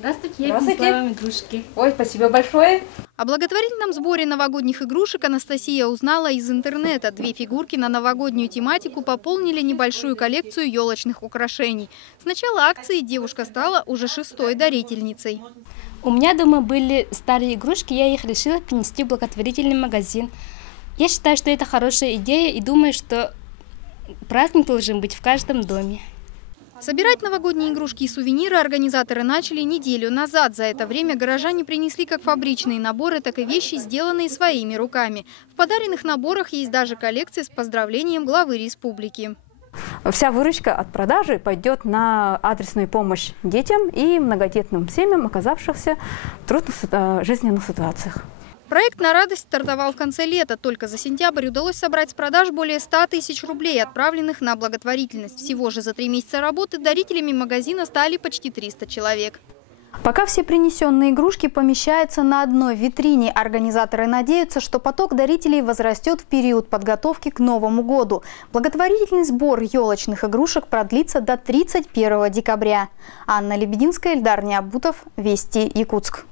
Здравствуйте, Здравствуйте. я вам игрушки. Ой, спасибо большое. О благотворительном сборе новогодних игрушек Анастасия узнала из интернета. 2 фигурки на новогоднюю тематику пополнили небольшую коллекцию елочных украшений. С начала акции девушка стала уже 6-й дарительницей. У меня дома были старые игрушки, я их решила принести в благотворительный магазин. Я считаю, что это хорошая идея и думаю, что праздник должен быть в каждом доме. Собирать новогодние игрушки и сувениры организаторы начали неделю назад. За это время горожане принесли как фабричные наборы, так и вещи, сделанные своими руками. В подаренных наборах есть даже коллекция с поздравлением главы республики. Вся выручка от продажи пойдет на адресную помощь детям и многодетным семьям, оказавшихся в трудных жизненных ситуациях. Проект «На радость» стартовал в конце лета. Только за сентябрь удалось собрать с продаж более 100 тысяч рублей, отправленных на благотворительность. Всего же за 3 месяца работы дарителями магазина стали почти 300 человек. Пока все принесенные игрушки помещаются на одной витрине, организаторы надеются, что поток дарителей возрастет в период подготовки к Новому году. Благотворительный сбор елочных игрушек продлится до 31 декабря. Анна Лебединская, Эльдар Необутов, Вести, Якутск.